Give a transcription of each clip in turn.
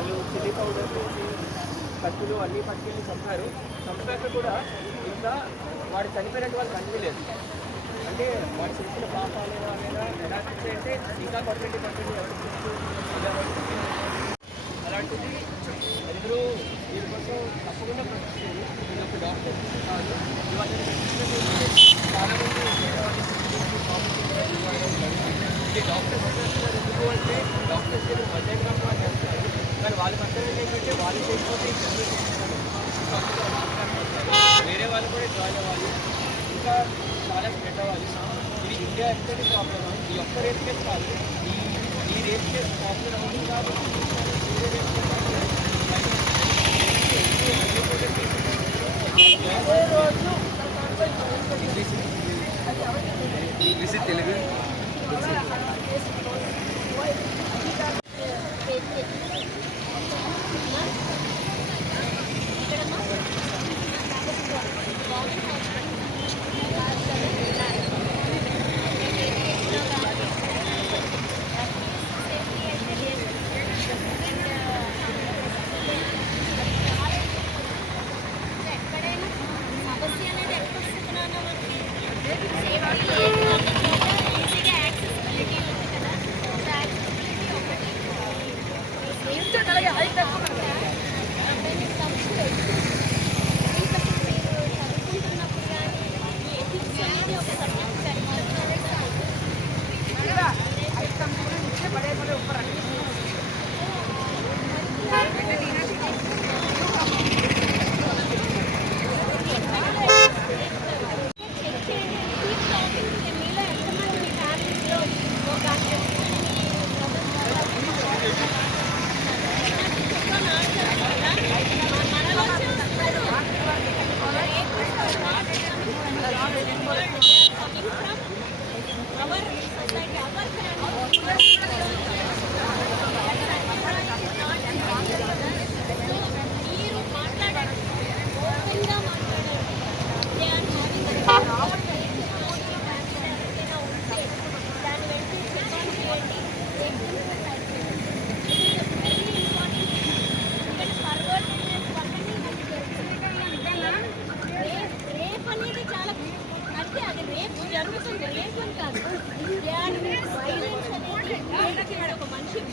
వాళ్ళు chilli powder కత్తులు అన్నీ పట్టుకెళ్ళి చంపాక కూడా ఇంకా వాడు చనిపోయినట్టు వాళ్ళు కనిపించలేదు. అంటే వాడు చేసిన పాపాలు అనేది ఎలా అంటే ఇంకా కొట్టండి అలాంటిది అందరూ దీనికోసం తప్పకుండా ప్రశ్నిస్తుంది. నేను ఒక డాక్టర్ కాదు, ఇవాళ చాలామంది డాక్టర్స్ చేస్తున్నారు. ఎందుకు అంటే డాక్టర్స్ మధ్యాహ్నం వాళ్ళు చేస్తారు, కానీ వాళ్ళ పక్కన ఏంటంటే వాళ్ళు చేయకపోతే వేరే వాళ్ళు కూడా జాయిన్ అవ్వాలి, ఇంకా చాలా స్ప్రెడ్ అవ్వాలి. ఇది ఇండియా ఎంతటి ప్రాబ్లమ్, ఈ ఒక్క రేప్ కేసు కాదు, ఈ రేప్ కేసు ప్రాబ్లం అవుతుంది కాబట్టి వేరే రేప్ కేసు తెలుగు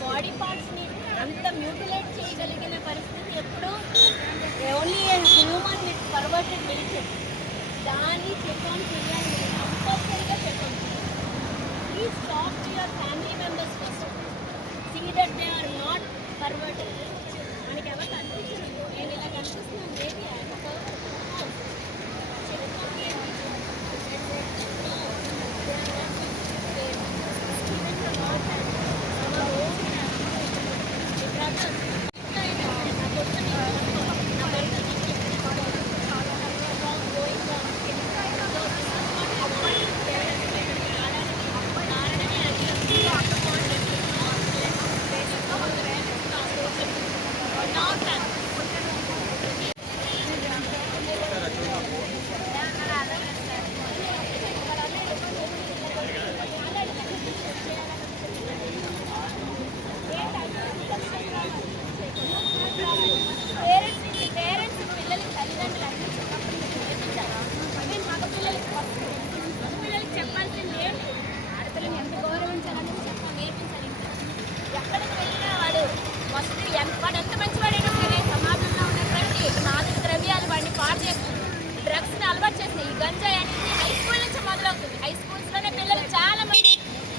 బాడీ పార్ట్స్ని అంత మ్యూటిలేట్ చేయగలిగిన పరిస్థితి ఎప్పుడు only human with perverted nature. దాన్ని చెప్పాను చేయాలి, కంపల్సరీగా చెప్పండి. Please talk to your family members first, see that they are not perverted. మనకి ఎవరు కనిపించదు, నేను ఇలా కనిపిస్తున్నాను బేబీ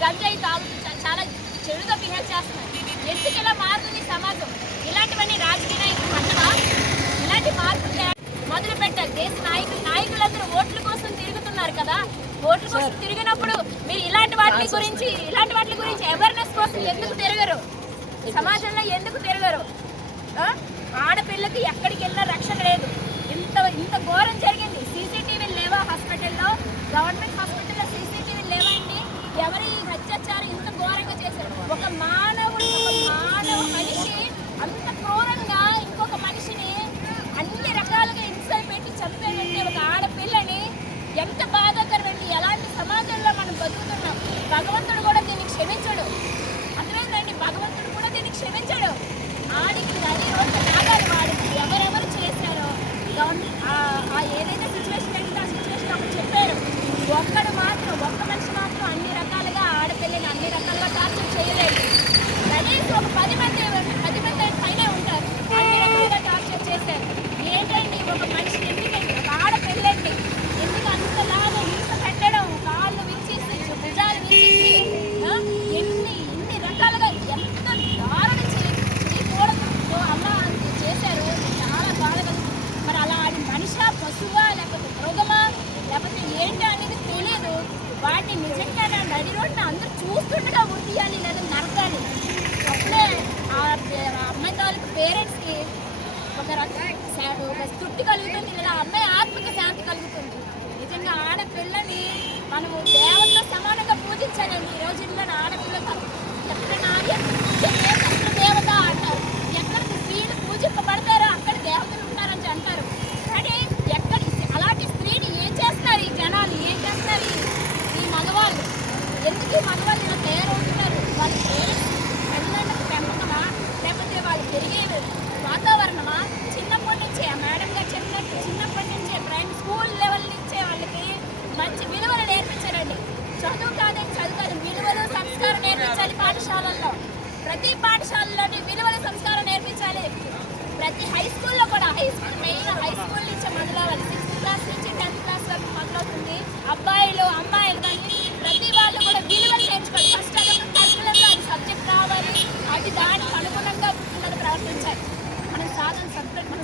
గంజాయి చాలా చెడుగా బిహేవ్ చేస్తున్నారు. ఎందుకు ఇలా మారుతుంది సమాజం? ఇలాంటివన్నీ రాజకీయ నాయకులు పట్టవా? ఇలాంటి మార్పులు మొదలు పెట్టారు. దేశ నాయకులందరూ ఓట్ల కోసం తిరుగుతున్నారు కదా, ఓట్ల కోసం తిరిగినప్పుడు మీరు ఇలాంటి వాటి గురించి అవేర్నెస్ కోసం ఎందుకు తిరగరు? సమాజంలో ఎందుకు తిరగరు? ఆడపిల్లకి ఎక్కడికి వెళ్ళినా రక్షణ లేదు. ఇంత ఘోరం జరిగింది. సీసీటీవీలు లేవా హాస్పిటల్లో? గవర్నమెంట్ హాస్పిటల్లో సీసీటీవీలు లేవా అండి? ఎవరి అత్యాచారం ఇంత ఘోరంగా చేశారు? ఒక మానవ మనిషి అంత క్రూరంగా ఇంకొక మనిషిని అన్ని రకాలుగా హింసలు పెట్టి చంపేదంటే ఒక ఆడపిల్లని ఎంత బాధాకరమండి. ఎలాంటి సమాజంలో మనం బతుకుతున్నాం? భగవంతుడు కూడా దీన్ని క్షమించడు. అర్థమైందండి? భగవంతుడు కూడా దీన్ని క్షమించడు. ఆడికి ఒక తృప్తి కలుగుతుంది, లేదా అమ్మాయి ఆత్మక శాంతి కలుగుతుంది. నిజంగా ఆడపిల్లని మనము దేవతతో సమానంగా పూజించాలండి. ఈ రోజుల్లో ఆడపిల్లతో ఎక్కడ నార్యం ఎక్కడ దేవత అంటారు, ఎక్కడ స్త్రీలు పూజింపబడతారో అక్కడ దేవతలు ఉంటారని అంటారు. కానీ ఎక్కడ అలాంటి స్త్రీని ఏం చేస్తున్నారు ఈ జనాలు, ఏం చేస్తున్నారు ఈ మగవాళ్ళు? ఎందుకు ఈ మగవాళ్ళు ఇలా తయారవుతున్నారు? వాళ్ళ పేరెంట్స్ తల్లిదండ్రులకు పెంపకమా, లేకపోతే వాళ్ళు పెరిగే వాతావరణమా? చిన్నప్పటి నుంచే మేడం గారు చెప్పినట్టు చిన్నప్పటి నుంచే స్కూల్ లెవెల్ నుంచే వాళ్ళకి మంచి విలువలు నేర్పించారండి. చదువు కాదని చదువు కాదు, విలువలు సంస్కారం నేర్పించాలి పాఠశాలల్లో. ప్రతి పాఠశాలలోని విలువల సంస్కారం నేర్పించాలి. ప్రతి హై స్కూల్లో కూడా, మెయిన్ హై స్కూల్ నుంచి మొదలవ్వాలి. 6th క్లాస్ నుంచి 10th క్లాస్ వరకు మొదలవుతుంది. అబ్బాయిలు అమ్మాయిలు కానీ ప్రతి వాళ్ళు కూడా విలువలు నేర్చుకోవాలి. ఫస్ట్ కరికులంలో అది సబ్జెక్ట్ కావాలి, అది దానికి అనుగుణంగా పిల్లలు ప్రవర్తించాలి. మన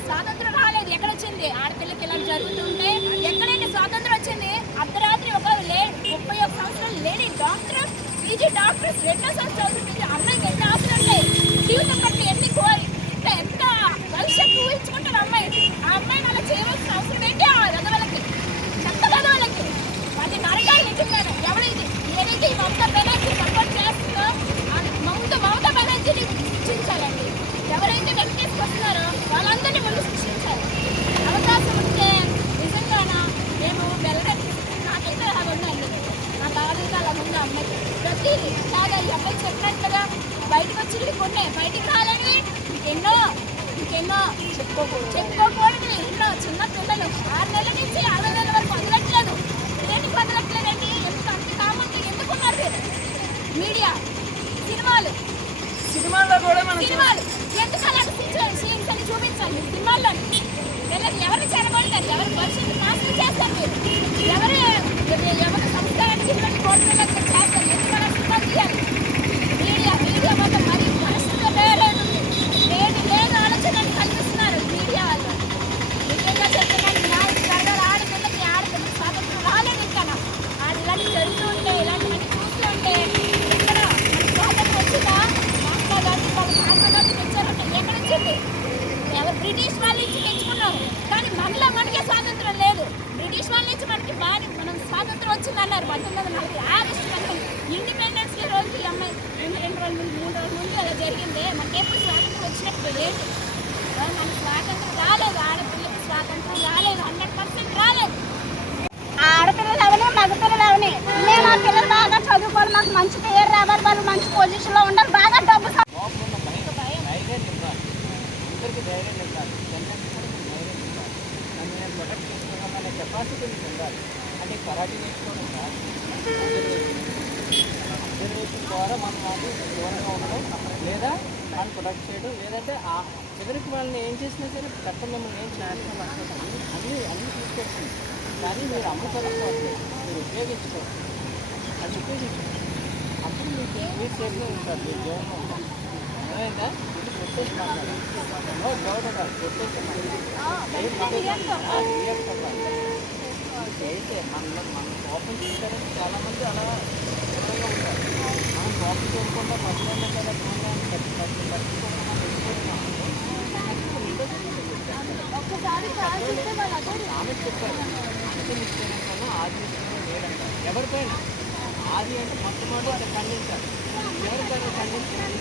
స్వాతంత్రం రాలేదు, ఎక్కడొచ్చింది? ఆడపిల్లకి ఇలా జరుగుతుంటే ఎక్కడైనా స్వాతంత్రం వచ్చింది? అర్ధరాత్రి ఒక 31 సంవత్సరాలు లేని డాక్టర్, పీజీ డాక్టర్స్ 2వ సంవత్సరం చదువుతుంది. అమ్మాయికి ఎన్ని ఆశలు ఉంటాయి, జీవితం పట్ల ఎన్ని కోరి ఎంత భవిష్యత్తు ఊహించుకుంటారు అమ్మాయి. ఆ అమ్మాయిని అలా చేయవలసిన అవసరం ఏంటి? ఆ రథవలకి, చెత్త రథవలకి అది నరగాలి. నిజంగానే ఎవరైతే ఏదైతే ఈ మమతా బెనర్జీ సపోర్ట్ చేస్తుందో మమతా బెనర్జీని శిక్షించాలండి. ఎవరైతే వెంకటేశ్వర వస్తున్నారో వాళ్ళందరినీ ముందు శిక్షించాలి. అవకాశం ఉంటే నిజంగానా మేము వెళ్ళడానికి నాకైతే అలా ఉందండి, నా బాధ్యత అలా ఉంది. అమ్మాయి ప్రతిదీ ఇలాగా ఈ అబ్బాయి చెప్పినట్లుగా బయటకు వచ్చి కొన్నే, బయటికి రాలేనివి ఇంకెన్నో చెప్పుకోకూడదు. ఎన్నో చిన్న పిల్లలు 6 నెలల నుంచి 60 నెలల వరకు వదలట్లేదు. దేనికి వదలట్లేదండి? ఎంత అంత కామంగా ఎందుకున్నారు మీరు? మీడియా, సినిమాల్లో కూడా సినిమాలు ఎందుకు అలాంటి సీన్స్ అని చూపించాలి సినిమాల్లో. ఎవరిని చెడగొడతారు, ఎవరి భవిష్యత్తు నాశనం చేస్తారు మీరు, ఎవరి సంస్కారానికి ఇటువంటి కోరికలు చేస్తారు. ఎందుకు అలా సినిమా తీయాలి? మీడియా వల్ల మరి పరిస్థితి లేదు ఆలోచన కల్పిస్తున్నారు మీడియా వాళ్ళు. నిజంగా చెప్తున్నాను, న్యాయం జరగాలి. ఆడపిల్లకి స్వాతంత్రం రాలేదు. ఇంకా అది ఇలాంటి జరుగుతూ ఉంటే, ఇలాంటివన్నీ చూస్తూ ఉంటే ఎక్కడ మనకి స్వాతంత్రం వచ్చిందా? మహాత్మా గాంధీ తెచ్చారంటే ఎక్కడ వచ్చింది? ఎవరు బ్రిటిష్ వాళ్ళ నుంచి తెచ్చుకున్నాము, కానీ మనకే స్వాతంత్రం లేదు. బ్రిటిష్ వాళ్ళ నుంచి మనం స్వాతంత్రం వచ్చిందన్నారు 1940. ఆగస్టు 15 ఇండిపెండెన్స్ డే రోజు ఈ అమ్మాయి 2 రోజుల ముందు 3 రోజుల ముందు అలా జరిగింది. మనకేప్పుడు స్వాతంత్రం వచ్చినట్టు లేదు. మనకు స్వాతంత్రం రాలేదు, ఆడపిల్లకి స్వాతంత్రం రాలేదు, 100% రాలేదు. ఆడపిల్లలు అవని మగపిల్లలు అవని మేము ఆ పిల్లలు బాగా చదువుకోవాలి, మాకు మంచి పేరు రావాలి, వాళ్ళు మంచి పొజిషన్లో ఉండాలి, బాగా డబ్బు ధైర్యం ఉండాలి, నేను ప్రొటెక్ట్ చేసుకోవాలనే కెపాసిటీ మీకు ఉండాలి. అంటే కరాటీ నేర్చుకోవడం కాదు, అబ్జర్వేషన్ ద్వారా మనం వాళ్ళు దూరంగా ఉండడం, లేదా వాళ్ళు ప్రొటెక్ట్ చేయడం, లేదంటే ఆ ఎదురికి వాళ్ళని ఏం చేసినా సరే చట్టం మిమ్మల్ని ఏం చేయాల్సిన అన్నీ తీసుకొచ్చింది. కానీ మీరు అమ్ముకోవాలి, మీరు ఉపయోగించుకోవాలి, అది ఉపయోగించుకోవాలి. అప్పుడు మీకు మీరు సేఫ్గా ఉంటారు, మీరు జీవనంలో ఉంటారు. అదేందా కొట్టేసి మాట్లాడాలి, గౌరవ కొట్టేసి అయితే మన కోపం చూసారని చాలామంది అలా దూరంగా ఉంటారు. మనం కోపం చేయకుండా పట్టుకున్నా కదా ఆమె చెప్పారు అంత్యనిశ్చయంలో ఆది నిశ్చయంలో లేదంటారు. ఎవరిపైన ఆది అంటే మొట్టమొదటి అది ఖండించాలి. ఎవరిపైన ఖండించాలి?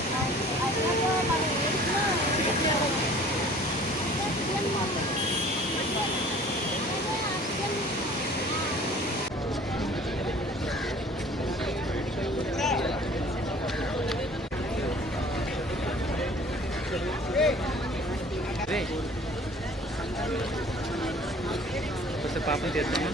పాపం చేద్దామా?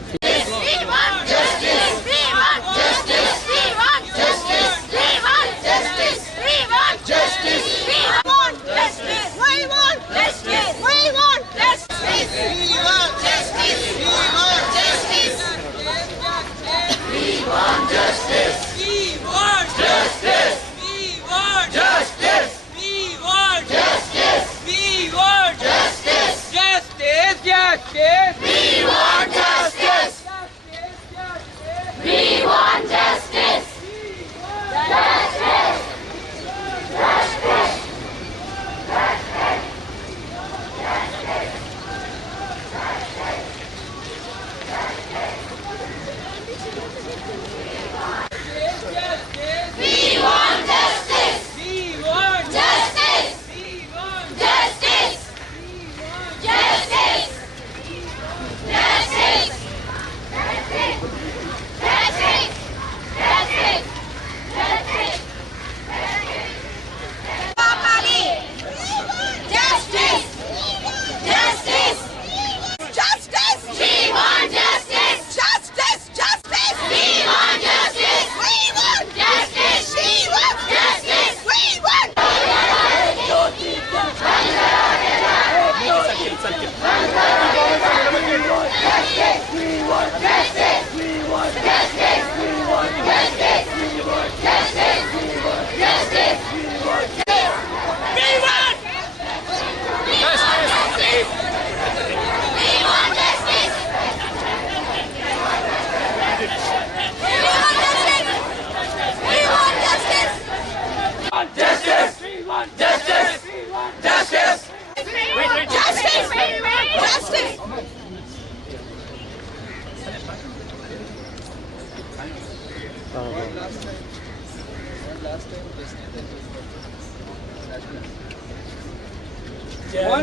One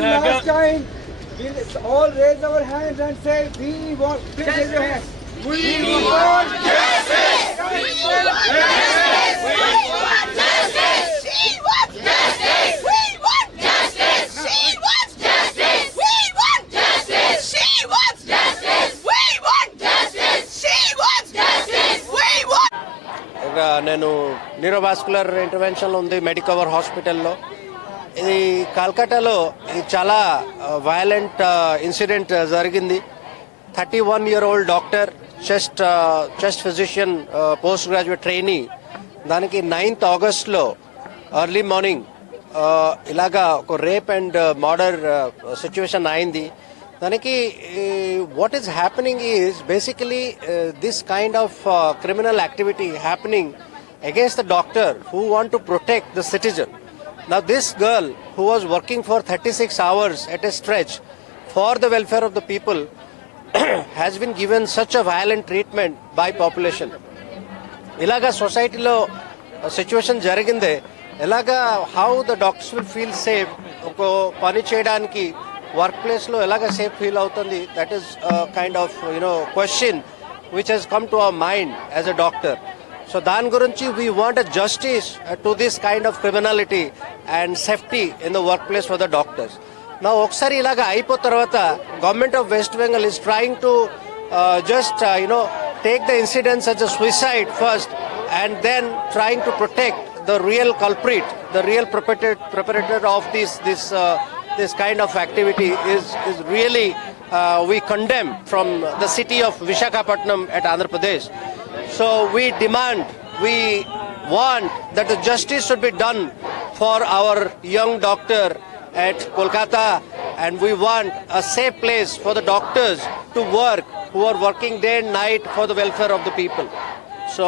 last time, we'll all raise our hands and say, we want, please raise your hands. We want justice! We want justice! We want justice! She wants justice! We want justice! She wants justice! We want justice! She wants justice! We want justice! She wants justice! We want. నేను neurovascular ఇంటర్వెన్షన్లో ఉంది Medicover హాస్పిటల్లో. ఇది కల్కటాలో ఇది చాలా violent incident జరిగింది. 31-year-old doctor, chest physician, post graduate trainee. దానికి 9th ఆగస్ట్లో early morning ఇలాగా ఒక రేప్ అండ్ మర్డర్ సిచ్యువేషన్ అయింది. దానికి what is happening is basically this kind of criminal activity happening against the doctor who want to protect the citizen. Now this girl who was working for 36 hours at a stretch for the welfare of the people has been given such a violent treatment by population. Ilaga society lo situation jariginde, elaga how the doctors will feel safe oko pani cheyadaniki work place lo elaga safe feel avutundi, that is a kind of question which has come to our mind as a doctor. So దాని గురించి we want a justice to this kind of criminality and safety in the workplace for the doctors. Now ఒకసారి ఇలాగా అయిపోయిన తర్వాత government of west Bengal is trying to just take the incidents as a suicide first and then trying to protect the real culprit, the real perpetrator of this kind of activity is really we condemn from the city of Visakhapatnam at Andhra Pradesh. So we want that the justice should be done for our young doctor at Kolkata, and we want a safe place for the doctors to work who are working day and night for the welfare of the people. So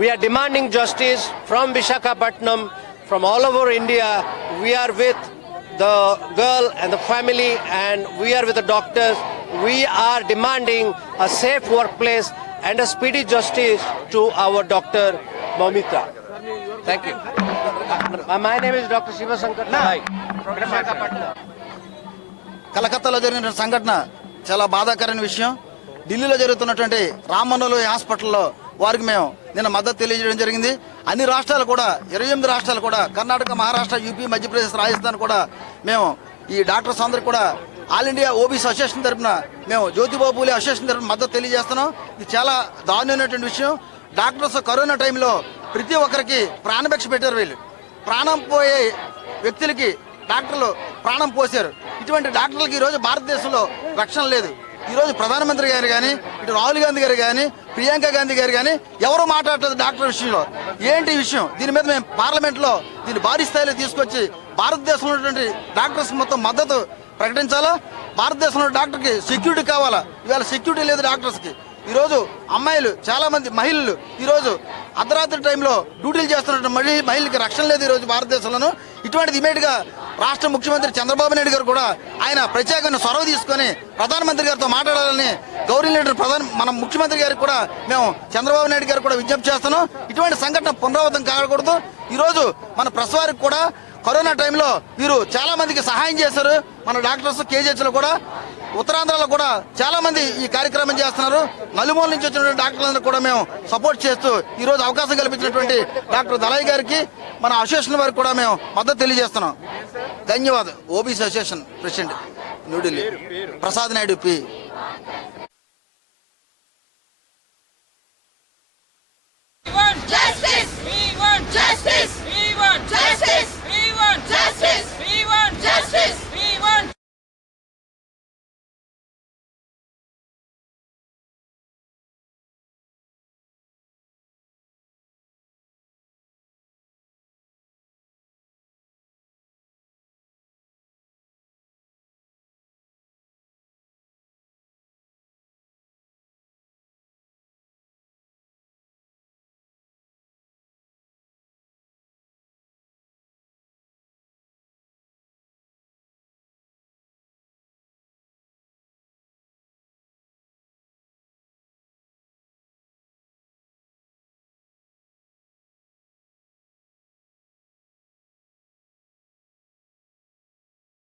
we are demanding justice from Visakhapatnam, from all over India. We are with the girl and the family, and we are with the doctors. We are demanding a safe workplace and a speedy justice to our Dr. Moumitra. Thank you. My name is Dr. Shiva Shankar Nai from Visakhapatnam. కలకత్తాలో జరిగిన సంఘటన చాలా బాధాకరమైన విషయం. ఢిల్లీలో జరుగుతున్నటువంటి రామ్మనోహర్ హాస్పిటల్లో వారికి మేము నిన్న మద్దతు తెలియజేయడం జరిగింది. అన్ని రాష్ట్రాలు కూడా 28 రాష్ట్రాలు కూడా, కర్ణాటక, మహారాష్ట్ర, యూపీ, మధ్యప్రదేశ్, రాజస్థాన్ కూడా మేము ఈ డాక్టర్స్ అందరికి కూడా ఆల్ ఇండియా ఓబీసీ అసోసియేషన్ తరఫున మేము జ్యోతిబాబు పూలే అసోసియేషన్ తరఫున మద్దతు తెలియజేస్తున్నాం. ఇది చాలా దారుణమైనటువంటి విషయం. డాక్టర్స్ కరోనా టైంలో ప్రతి ఒక్కరికి ప్రాణభిక్ష పెట్టారు. వీళ్ళు ప్రాణం పోయే వ్యక్తులకి డాక్టర్లు ప్రాణం పోసారు. ఇటువంటి డాక్టర్లకి ఈరోజు భారతదేశంలో రక్షణ లేదు. ఈరోజు ప్రధానమంత్రి గారు కానీ, ఇటు రాహుల్ గాంధీ గారు కానీ, ప్రియాంక గాంధీ గారు కానీ ఎవరు మాట్లాడలేదు డాక్టర్ విషయంలో. ఏంటి విషయం? దీని మీద మేము పార్లమెంట్లో దీన్ని భారీ స్థాయిలో తీసుకొచ్చి భారతదేశంలో ఉన్నటువంటి డాక్టర్స్ మొత్తం మద్దతు ప్రకటించాలా. భారతదేశంలో డాక్టర్కి సెక్యూరిటీ కావాలా. ఇవాళ సెక్యూరిటీ లేదు డాక్టర్స్కి. ఈరోజు అమ్మాయిలు, చాలా మంది మహిళలు ఈరోజు అర్ధరాత్రి టైంలో డ్యూటీలు చేస్తున్న మహిళలకి రక్షణ లేదు ఈరోజు భారతదేశంలోనూ. ఇటువంటిది ఇమీడియట్గా రాష్ట్ర ముఖ్యమంత్రి చంద్రబాబు నాయుడు గారు కూడా ఆయన ప్రత్యేకమైన చొరవ తీసుకొని ప్రధానమంత్రి గారితో మాట్లాడాలని గౌరవనీయులైన మన ముఖ్యమంత్రి గారికి కూడా మేము చంద్రబాబు నాయుడు గారు కూడా విజ్ఞప్తి చేస్తున్నాం. ఇటువంటి సంఘటన పునరావృతం కాకూడదు. ఈరోజు మన ప్రెస్ వారికి కూడా కరోనా టైంలో వీరు చాలా మందికి సహాయం చేశారు. మన డాక్టర్స్ కేజీహెచ్లో కూడా, ఉత్తరాంధ్రలో కూడా చాలా మంది ఈ కార్యక్రమం చేస్తున్నారు. నలుమూల నుంచి వచ్చినటువంటి డాక్టర్లందరూ కూడా మేము సపోర్ట్ చేస్తూ ఈరోజు అవకాశం కల్పించినటువంటి డాక్టర్ దళాయి గారికి, మన అసోసియేషన్ వారికి కూడా మేము మద్దతు తెలియజేస్తున్నాం. ధన్యవాదాలు. OBC association president, New Delhi, Prasad Naidu P.